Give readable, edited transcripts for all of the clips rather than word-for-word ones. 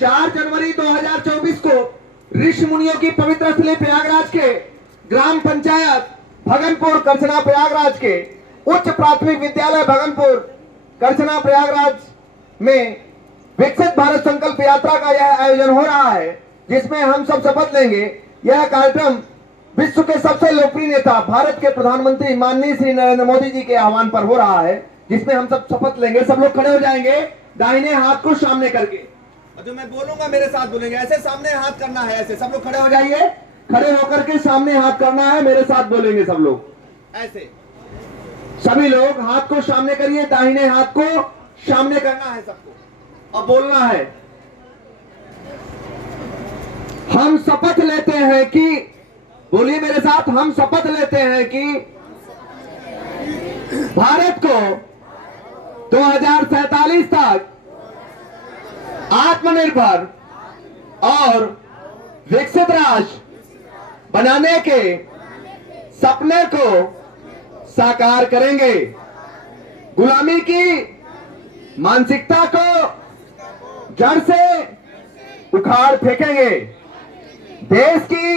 4 जनवरी 2024 को ऋषि मुनियों की पवित्र स्थली प्रयागराज के ग्राम पंचायत भगनपुर करछना प्रयागराज के उच्च प्राथमिक विद्यालय भगनपुर करछना प्रयागराज में विकसित भारत संकल्प यात्रा का यह आयोजन हो रहा है, जिसमें हम सब शपथ लेंगे। यह कार्यक्रम विश्व के सबसे लोकप्रिय नेता भारत के प्रधानमंत्री माननीय श्री नरेंद्र मोदी जी के आह्वान पर हो रहा है, जिसमें हम सब शपथ लेंगे। सब लोग खड़े हो जाएंगे, दाहिने हाथ को सामने करके, जो मैं बोलूंगा मेरे साथ बोलेंगे। ऐसे सामने हाथ करना है, ऐसे सब लोग खड़े हो जाइए। खड़े होकर के सामने हाथ करना है, मेरे साथ बोलेंगे सब लोग। ऐसे सभी लोग हाथ को सामने करिए, दाहिने हाथ को सामने करना है सबको, अब बोलना है। हम शपथ लेते हैं कि, बोलिए मेरे साथ, हम शपथ लेते हैं कि भारत को 2047 तक आत्मनिर्भर और विकसित राष्ट्र बनाने के सपने को साकार करेंगे। गुलामी की मानसिकता को जड़ से उखाड़ फेंकेंगे। देश की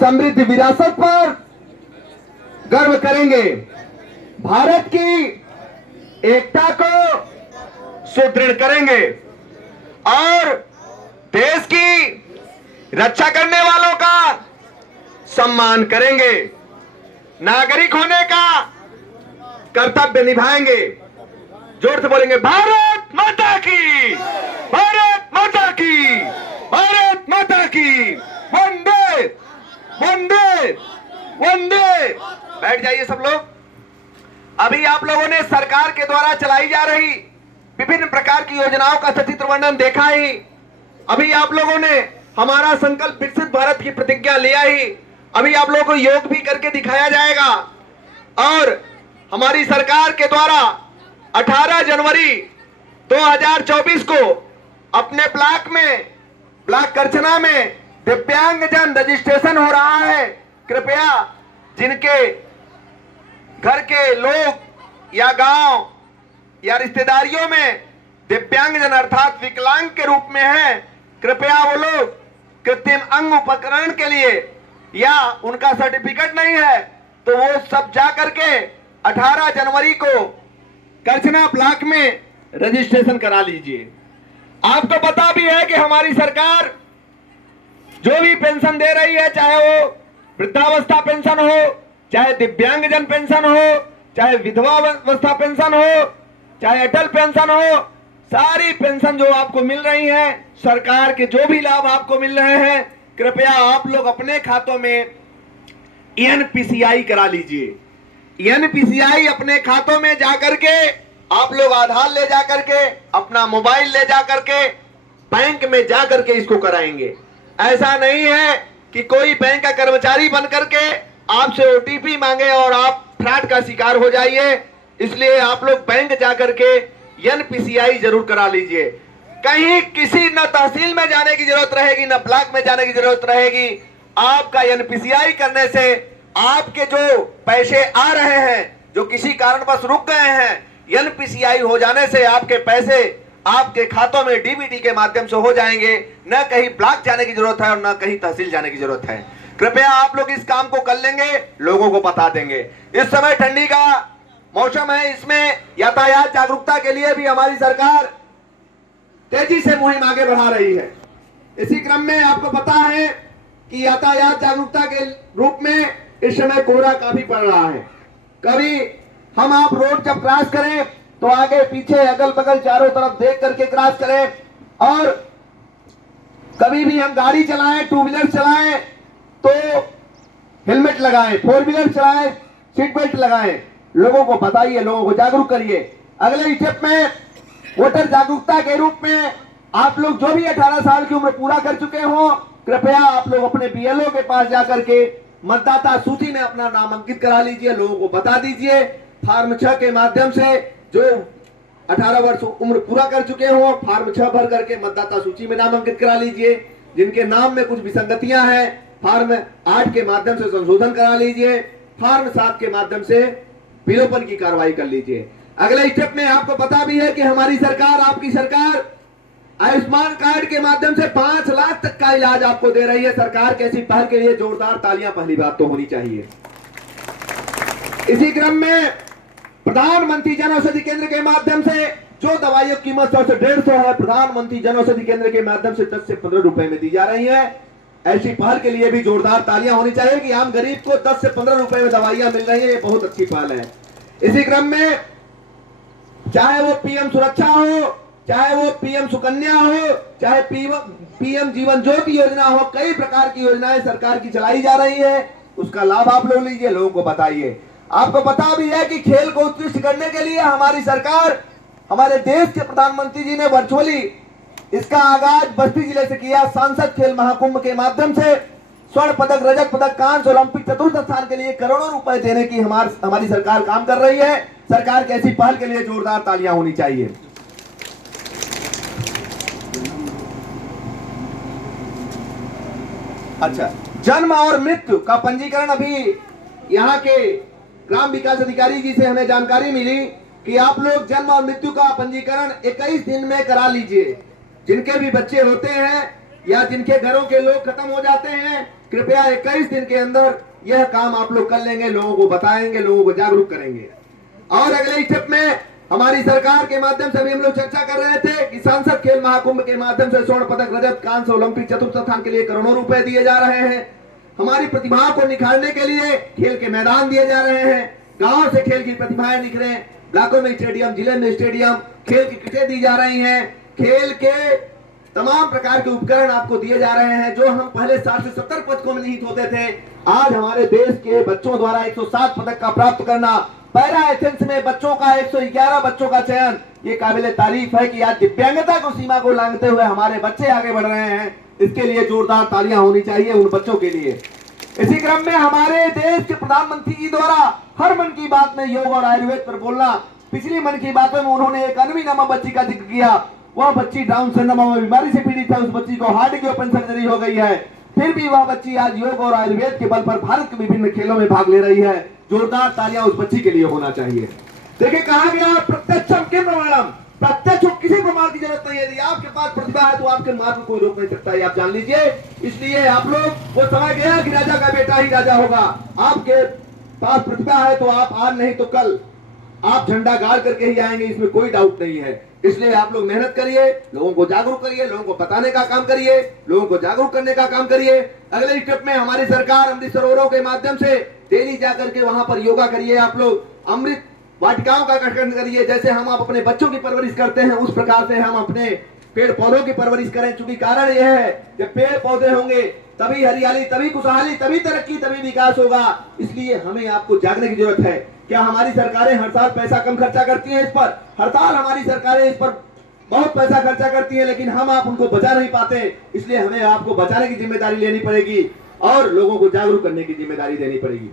समृद्ध विरासत पर गर्व करेंगे। भारत की एकता को सुदृढ़ करेंगे और देश की रक्षा करने वालों का सम्मान करेंगे। नागरिक होने का कर्तव्य निभाएंगे। जोर से बोलेंगे, भारत माता की, भारत माता की, भारत माता की, वंदे वंदे वंदे। बैठ जाइए सब लोग। अभी आप लोगों ने सरकार के द्वारा चलाई जा रही विभिन्न प्रकार की योजनाओं का सचित्र वर्णन देखा ही। अभी आप लोगों ने हमारा संकल्प विकसित भारत की प्रतिज्ञा लिया ही। अभी आप लोगों को योग भी करके दिखाया जाएगा। और हमारी सरकार के द्वारा 18 जनवरी 2024 को अपने ब्लॉक करछना में दिव्यांगजन रजिस्ट्रेशन हो रहा है। कृपया जिनके घर के लोग या गांव या रिश्तेदारियों में दिव्यांगजन अर्थात विकलांग के रूप में है, कृपया वो लोग कृत्रिम अंग उपकरण के लिए या उनका सर्टिफिकेट नहीं है तो वो सब जा करके 18 जनवरी को करछना ब्लॉक में रजिस्ट्रेशन करा लीजिए। आपको पता भी है कि हमारी सरकार जो भी पेंशन दे रही है, चाहे वो वृद्धावस्था पेंशन हो, चाहे दिव्यांगजन पेंशन हो, चाहे विधवा अवस्था पेंशन हो, चाहे अटल पेंशन हो, सारी पेंशन जो आपको मिल रही है, सरकार के जो भी लाभ आपको मिल रहे हैं, कृपया आप लोग अपने खातों में एनपीसीआई करा लीजिए। एनपीसीआई अपने खातों में जाकर के आप लोग आधार ले जाकर के, अपना मोबाइल ले जाकर के बैंक में जाकर के इसको कराएंगे। ऐसा नहीं है कि कोई बैंक का कर्मचारी बन करके आपसे ओटीपी मांगे और आप फ्रॉड का शिकार हो जाइए। इसलिए आप लोग बैंक जाकर के एनपीसीआई जरूर करा लीजिए। कहीं किसी न तहसील में जाने की जरूरत रहेगी, न ब्लॉक में जाने की जरूरत रहेगी। आपका एनपीसीआई करने से आपके जो पैसे आ रहे हैं, जो किसी कारणवश रुक गए हैं, एनपीसीआई हो जाने से आपके पैसे आपके खातों में डीबीटी के माध्यम से हो जाएंगे। न कहीं ब्लॉक जाने की जरूरत है और न कहीं तहसील जाने की जरूरत है। कृपया आप लोग इस काम को कर लेंगे, लोगों को बता देंगे। इस समय ठंडी का मौसम है, इसमें यातायात जागरूकता के लिए भी हमारी सरकार तेजी से मुहिम आगे बढ़ा रही है। इसी क्रम में आपको पता है कि यातायात जागरूकता के रूप में इस समय कोहरा काफी पड़ रहा है। कभी हम आप रोड जब क्रॉस करें तो आगे पीछे अगल बगल चारों तरफ देख करके क्रॉस करें, और कभी भी हम गाड़ी चलाएं, टू व्हीलर चलाएं तो हेलमेट लगाएं, फोर व्हीलर चलाएं सीट बेल्ट लगाएं। लोगों को बताइए, लोगों को जागरूक करिए। अगले स्टेप में वोटर जागरूकता के रूप में आप लोग जो भी 18 साल की उम्र पूरा कर चुके हो, कृपया आप लोग अपने बीएलओ के पास जाकर के मतदाता सूची में अपना नाम अंकित करा लीजिए। लोगों को बता दीजिए फॉर्म 6 के माध्यम से, जो 18 वर्ष उम्र पूरा कर चुके हो, फॉर्म 6 भर करके मतदाता सूची में नाम अंकित करा लीजिए। जिनके नाम में कुछ विसंगतियां हैं, फॉर्म 8 के माध्यम से संशोधन करा लीजिए। फॉर्म 7 के माध्यम से विलोपन की कार्रवाई कर लीजिए। अगले स्टेप में आपको पता भी है कि हमारी सरकार, आपकी सरकार आयुष्मान कार्ड के माध्यम से 5 लाख तक का इलाज आपको दे रही है सरकार। कैसी पहल के लिए जोरदार तालियां पहली बात तो होनी चाहिए। इसी क्रम में प्रधानमंत्री जन औषधि केंद्र के माध्यम से जो दवाइयों की कीमत 100 से 150 है, प्रधानमंत्री जन औषधि केंद्र के माध्यम से 10 से 15 रुपए में दी जा रही है। ऐसी पहल के लिए भी जोरदार तालियां होनी चाहिए कि आम गरीब को 10 से 15 रुपए में दवाइयां मिल रही है। ये बहुत अच्छी पहल है। इसी क्रम में चाहे वो पीएम सुरक्षा हो, चाहे वो पीएम सुकन्या हो, चाहे पीएम जीवन ज्योति योजना हो, कई प्रकार की योजनाएं सरकार की चलाई जा रही है। उसका लाभ आप लोग लीजिए, लोगों को बताइए। आपको पता भी है कि खेल को उत्कृष्ट करने के लिए हमारी सरकार, हमारे देश के प्रधानमंत्री जी ने वर्चुअली इसका आगाज बस्ती जिले से किया। सांसद खेल महाकुंभ के माध्यम से स्वर्ण पदक, रजत पदक, कांस्य, ओलंपिक चतुर्थ स्थान के लिए करोड़ों रुपए देने की हमारी सरकार काम कर रही है। सरकार की ऐसी पहल के लिए जोरदार तालियां होनी चाहिए। अच्छा, जन्म और मृत्यु का पंजीकरण अभी यहाँ के ग्राम विकास अधिकारी जी से हमें जानकारी मिली कि आप लोग जन्म और मृत्यु का पंजीकरण 21 दिन में करा लीजिए। जिनके भी बच्चे होते हैं या जिनके घरों के लोग खत्म हो जाते हैं, कृपया 21 दिन के अंदर यह काम आप लोग कर लेंगे, लोगों को बताएंगे, लोगों को जागरूक करेंगे। और अगले स्टेप में हमारी सरकार के माध्यम से भी हम लोग चर्चा कर रहे थे कि सांसद खेल महाकुंभ के माध्यम से स्वर्ण पदक, रजत, कांस्य, ओलंपिक चतुर्थ स्थान के लिए करोड़ों रुपए दिए जा रहे हैं। हमारी प्रतिभाओं को निखारने के लिए खेल के मैदान दिए जा रहे हैं। गांव से खेल की प्रतिभाएं निखरे, ब्लॉकों में स्टेडियम, जिले में स्टेडियम, खेल की किटें दी जा रही हैं। खेल के तमाम प्रकार के उपकरण आपको दिए जा रहे हैं। जो हम पहले 60 से 70 पदकों में निहित होते थे, आज हमारे देश के बच्चों द्वारा 107 पदक का प्राप्त करना, पैरा एथेंस में बच्चों का 111 बच्चों का चयन, ये काबिले तारीफ है कि आज दिव्यांगता को सीमा को लांघते हुए हमारे बच्चे आगे बढ़ रहे हैं। इसके लिए जोरदार तालियां होनी चाहिए उन बच्चों के लिए। इसी क्रम में हमारे देश के प्रधानमंत्री जी द्वारा हर मन की बात में योग और आयुर्वेद पर बोलना। पिछली मन की बातों में उन्होंने एक अनवी नामा बच्ची का जिक्र किया। वह बच्ची डाउन सिंड्रोम बीमारी से पीड़ित है। उस बच्ची को हार्ट की ओपन सर्जरी हो गई है, फिर भी वह बच्ची आज योग और आयुर्वेद के बल पर भारत के विभिन्न खेलों में भाग ले रही है। जोरदार तालियां उस बच्ची के लिए होना चाहिए। देखिए, कहा गया प्रत्यक्षम किम प्रमाणम, प्रत्यक्ष किसी प्रमाण की जरूरत नहीं है। यदि आपके पास प्रतिभा है तो आपके मार्ग को कोई रोक नहीं सकता है, आप जान लीजिए। इसलिए आप लोग, वो समय गया कि राजा का बेटा ही राजा होगा। आपके पास प्रतिभा है तो आप आज नहीं तो कल आप झंडा गाड़ करके ही आएंगे, इसमें कोई डाउट नहीं है। इसलिए आप लोग मेहनत करिए, लोगों को जागरूक करिए, लोगों को बताने का काम करिए, लोगों को जागरूक करने का काम करिए। अगले स्टेप में हमारी सरकार अमृत सरोवरों के माध्यम से डेली जाकर के वहां पर योगा करिए। आप लोग अमृत वाटिकाओं का गठन करिए। जैसे हम आप अपने बच्चों की परवरिश करते हैं, उस प्रकार से हम अपने पेड़ पौधों की परवरिश करें। क्योंकि कारण यह है, जब पेड़ पौधे होंगे तभी हरियाली, तभी खुशहाली, तभी तरक्की, तभी विकास होगा। इसलिए हमें आपको जागने की जरूरत है। क्या हमारी सरकारें हर साल पैसा कम खर्चा करती हैं इस पर? हर साल हमारी सरकारें इस पर बहुत पैसा खर्चा करती हैं, लेकिन हम आप उनको बचा नहीं पाते। इसलिए हमें आपको बचाने की जिम्मेदारी लेनी पड़ेगी और लोगों को जागरूक करने की जिम्मेदारी देनी पड़ेगी।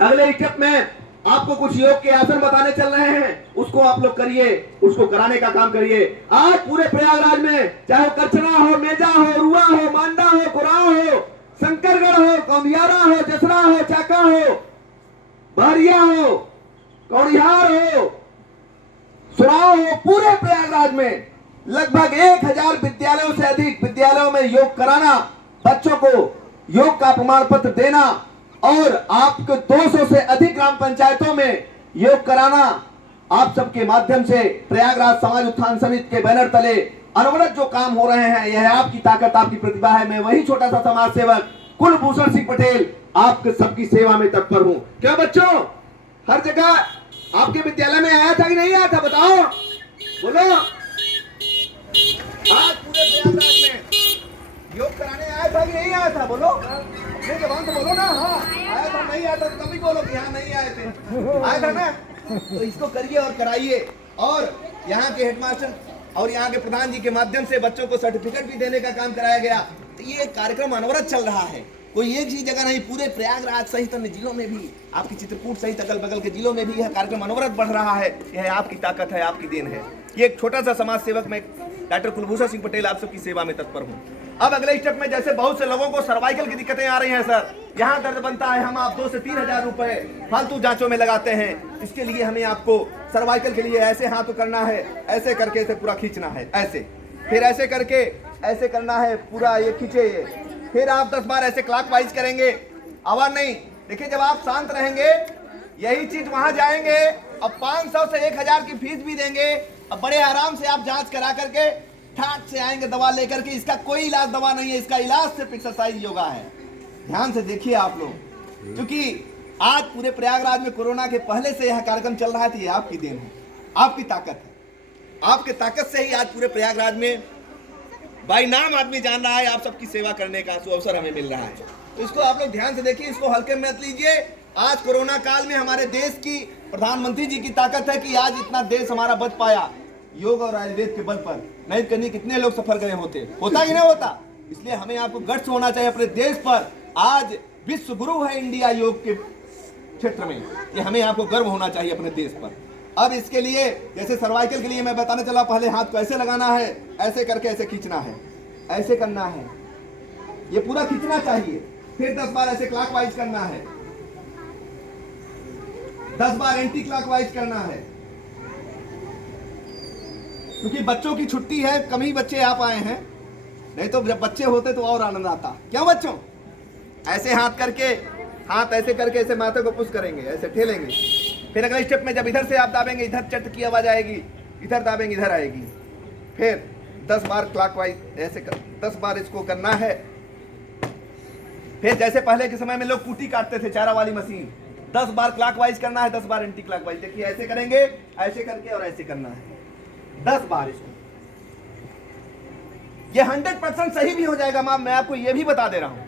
अगले स्टेप में आपको कुछ योग के आसन बताने चल रहे हैं, उसको आप लोग करिए, उसको कराने का काम करिए। आज पूरे प्रयागराज में चाहे करछना हो, मेजा हो, रुआ हो, मांडा हो, कुराव हो, शंकरगढ़ हो, कौंदियारा हो, जसरा हो, चाका हो, बहरिया हो, कौड़िहार हो, सुराव हो, पूरे प्रयागराज में लगभग 1000 विद्यालयों से अधिक विद्यालयों में योग कराना, बच्चों को योग का प्रमाण पत्र देना और आपके 200 से अधिक ग्राम पंचायतों में योग कराना, आप सबके माध्यम से प्रयागराज समाज उत्थान समिति के बैनर तले अनवरत जो काम हो रहे हैं, यह आपकी ताकत, आपकी प्रतिभा है। मैं वही छोटा सा समाज सेवक कुलभूषण सिंह पटेल आपके सबकी सेवा में तत्पर हूं। क्या बच्चों, हर जगह आपके विद्यालय में आया था कि नहीं आया था? बताओ, बोलो। आज पूरे प्रयागराज में योग कराने आया था कि नहीं आया था? बोलो, अपने जवान से बोलो ना। हाँ, आया था, नहीं आया था तो कभी बोलो कि हाँ नहीं आए थे, आया था ना। तो इसको करिए और कराइए। और यहाँ के हेडमास्टर और यहाँ के प्रधान जी के माध्यम से बच्चों को सर्टिफिकेट भी देने का काम कराया गया। तो ये कार्यक्रम अनवरत चल रहा है, कोई एक ही जगह नहीं, पूरे प्रयागराज सहित अन्य जिलों में भी, आपकी चित्रकूट सहित अगल बगल के जिलों में भी यह कार्यक्रम अनवरत बढ़ रहा है। यह आपकी ताकत है, आपकी देन है। ये एक छोटा सा समाज सेवक मैं डॉक्टर कुलभूषण सिंह पटेल आप सबकी सेवा में तत्पर हूँ। अब अगले स्टेप में, जैसे बहुत से लोगों को सर्वाइकल की दिक्कतें आ रही हैं सर, यहाँ दर्द बनता है, हम आप 2 से 3 हजार रुपए फालतू जांचों में लगाते हैं। इसके लिए हमें आपको सर्वाइकल के लिए ऐसे हाथ करना है, ऐसे करके इसे पूरा खींचना है, ऐसे फिर ऐसे करके ऐसे करना है, पूरा ये खींचे ये। फिर आप 10 बार ऐसे क्लॉकवाइज करेंगे, आवाज नहीं। देखिए जब आप शांत रहेंगे यही चीज वहां जाएंगे, अब 500 से 1000 की फीस भी देंगे, अब बड़े आराम से आप जांच करा करके ठाट से आएंगे दवा लेकर के। इसका कोई इलाज दवा नहीं है, इसका इलाज सिर्फ एक्सरसाइज योगा है। ध्यान से देखिए आप लोग, क्योंकि आज पूरे प्रयागराज में कोरोना के पहले से यह कार्यक्रम चल रहा है, तो ये आपकी देन है, आपकी ताकत है। आपके ताकत से ही आज पूरे प्रयागराज में भाई नाम आदमी जान रहा है, आप सबकी सेवा करने का अवसर हमें मिल रहा है। तो इसको आप लोग ध्यान से देखिए, इसको हल्के में मत लीजिए। आज कोरोना काल में हमारे देश की प्रधानमंत्री जी की ताकत है कि आज इतना देश हमारा बच पाया, योग और आयुर्वेद के बल पर। नहीं करनी कितने लोग सफर गए होता कि नहीं होता। इसलिए हमें आपको गट्स होना चाहिए अपने देश पर। आज विश्व गुरु है इंडिया योग के क्षेत्र में, ये हमें आपको गर्व होना चाहिए अपने देश पर। अब इसके लिए जैसे सर्वाइकल के लिए मैं बताने चला, पहले हाथ को ऐसे लगाना है, ऐसे करके ऐसे खींचना है, ऐसे करना है, ये पूरा खींचना चाहिए। फिर 10 बार ऐसे क्लॉकवाइज करना है, 10 बार एंटी क्लॉकवाइज करना है। क्योंकि बच्चों की छुट्टी है, कम ही बच्चे आप आए हैं, नहीं तो जब बच्चे होते तो और आनंद आता। क्यों बच्चों? ऐसे हाथ करके, हाथ ऐसे करके ऐसे माथे को पुश करेंगे, ऐसे ठेलेंगे। फिर अगले स्टेप में जब इधर से आप दाबेंगे, इधर चट की आवाज आएगी, इधर दाबेंगे इधर आएगी। फिर 10 बार क्लॉकवाइज ऐसे 10 बार इसको करना है। फिर जैसे पहले के समय में लोग कूटी काटते थे, चारा वाली मशीन, 10 बार क्लॉकवाइज करना है, 10 बार एंटी क्लॉकवाइज। देखिए ऐसे करेंगे, ऐसे करके और ऐसे करना है 10 बार इसको। ये 100% सही भी हो जाएगा मां, मैं आपको ये भी बता दे रहा हूं।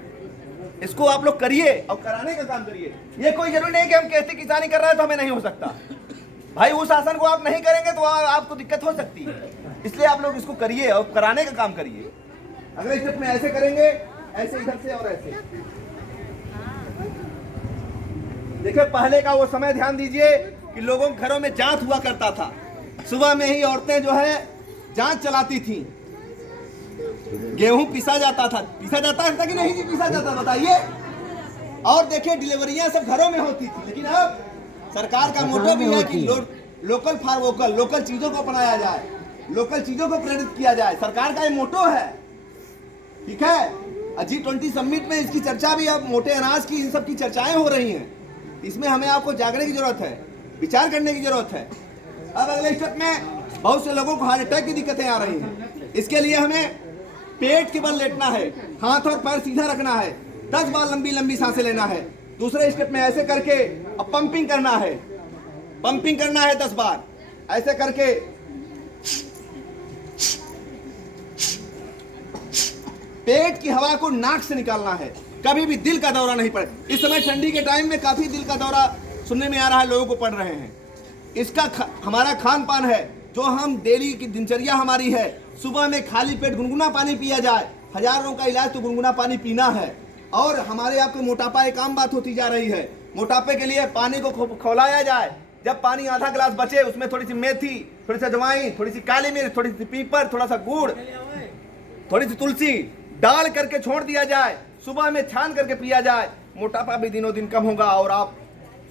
इसको आप लोग करिए और कराने का काम करिए। ये कोई जरूरी नहीं कि हम खेती किसानी कर रहे हैं तो हमें नहीं हो सकता। भाई उस आसन को आप नहीं करेंगे तो आपको दिक्कत हो सकती है, इसलिए आप लोग इसको करिए और कराने का काम करिए। अगले स्टेप में ऐसे करेंगे, ऐसे इधर से और ऐसे। देखिए पहले का वो समय ध्यान दीजिए कि लोगों के घरों में जांच हुआ करता था। सुबह में ही औरतें जो है जांच चलाती थी, गेहूं पीसा जाता था कि नहीं जी? पीसा जाता, बताइए। और देखिए डिलीवरियां सब घरों में होती थी। लेकिन अब सरकार का मोटो भी है कि लोकल फॉर वोकल, लोकल चीजों को अपनाया जाए, लोकल चीजों को प्रेरित किया जाए। सरकार का ये मोटो है, ठीक है। G20 समिट में इसकी चर्चा भी, अब मोटे अनाज की इन सब की चर्चाएं हो रही हैं। इसमें हमें आपको जागने की जरूरत है, विचार करने की जरूरत है। अब अगले स्टेप में बहुत से लोगों को हार्ट अटैक की दिक्कतें आ रही हैं। इसके लिए हमें पेट के बल लेटना है, हाथ और पैर सीधा रखना है, 10 बार लंबी लंबी सांसें लेना है। दूसरे स्टेप में ऐसे करके अब पंपिंग करना है, पंपिंग करना है 10 बार ऐसे करके। पेट की हवा को नाक से निकालना है, कभी भी दिल का दौरा नहीं पड़े। इस समय ठंडी के टाइम में काफी दिल का दौरा सुनने में आ रहा है, लोगों को पड़ रहे हैं। इसका हमारा खान पान है, जो हम डेली की दिनचर्या हमारी है। सुबह में खाली पेट गुनगुना पानी पिया जाए, हजारों का इलाज तो गुनगुना पानी पीना है। और हमारे आपको मोटापा एक आम बात होती जा रही है, मोटापे के लिए पानी को खौलाया जाए। जब पानी आधा गिलास बचे उसमें थोड़ी सी मेथी, थोड़ी सी अजवाइन, थोड़ी सी काली मिर्च, थोड़ी सी पीपर, थोड़ा सा गुड़, थोड़ी सी तुलसी डाल करके छोड़ दिया जाए, सुबह में छान करके पिया जाए। मोटापा भी दिनों दिन कम होगा और आप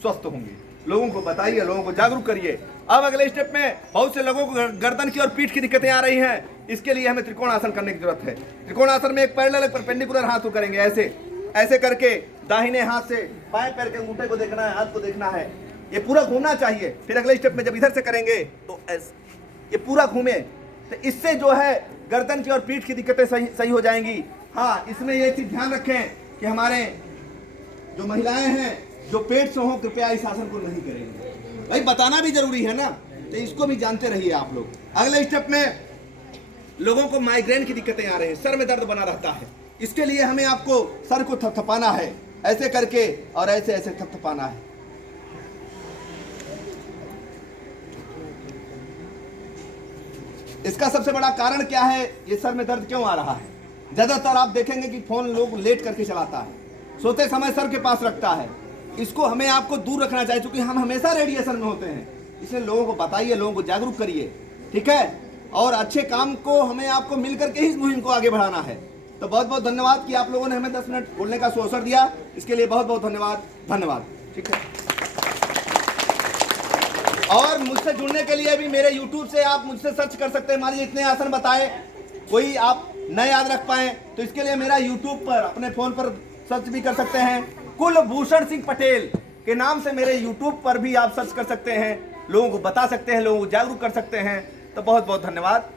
स्वस्थ होंगे। लोगों को बताइए, लोगों को जागरूक करिए। अब अगले स्टेप में बहुत से लोगों को गर्दन की और पीठ की दिक्कतें आ रही हैं। इसके लिए हमें त्रिकोण आसन करने की जरूरत है। त्रिकोण आसन में एक पैरेलल एक परपेंडिकुलर हाथ को करेंगे, ऐसे ऐसे करके दाहिने हाथ से बाएं पैर के अंगूठे को देखना है, हाथ को देखना है, ये पूरा घूमना चाहिए। फिर अगले स्टेप में जब इधर से करेंगे तो ये पूरा घूमे, तो इससे जो है गर्दन की और पीठ की दिक्कतें सही हो जाएंगी। हाँ, इसमें ये चीज ध्यान रखें कि हमारे जो महिलाएं हैं जो पेट से हो, कृपया इस आसन को नहीं करेंगे। भाई बताना भी जरूरी है ना, तो इसको भी जानते रहिए आप लोग। अगले स्टेप में लोगों को माइग्रेन की दिक्कतें आ रही हैं, सर में दर्द बना रहता है। इसके लिए हमें आपको सर को थपथपाना है, ऐसे करके और ऐसे ऐसे थपथपाना है। इसका सबसे बड़ा कारण क्या है, ये सर में दर्द क्यों आ रहा है? ज्यादातर आप देखेंगे कि फोन लोग लेट करके चलाता है, सोते समय सर के पास रखता है। इसको हमें आपको दूर रखना चाहिए, क्योंकि हम हमेशा रेडिएशन में होते हैं। इसलिए लोगों को बताइए, लोगों को जागरूक करिए, ठीक है। और अच्छे काम को हमें आपको मिलकर के ही इस मुहिम को आगे बढ़ाना है। तो बहुत बहुत धन्यवाद कि आप लोगों ने हमें 10 मिनट बोलने का अवसर दिया, इसके लिए बहुत बहुत धन्यवाद, ठीक है। और मुझसे जुड़ने के लिए भी मेरे YouTube से आप मुझसे सर्च कर सकते हैं। मान लीजिए इतने आसन बताए, कोई आप न याद रख पाए तो इसके लिए मेरा यूट्यूब पर अपने फ़ोन पर सर्च भी कर सकते हैं। कुलभूषण सिंह पटेल के नाम से मेरे यूट्यूब पर भी आप सर्च कर सकते हैं, लोगों को बता सकते हैं, लोगों को जागरूक कर सकते हैं। तो बहुत बहुत धन्यवाद।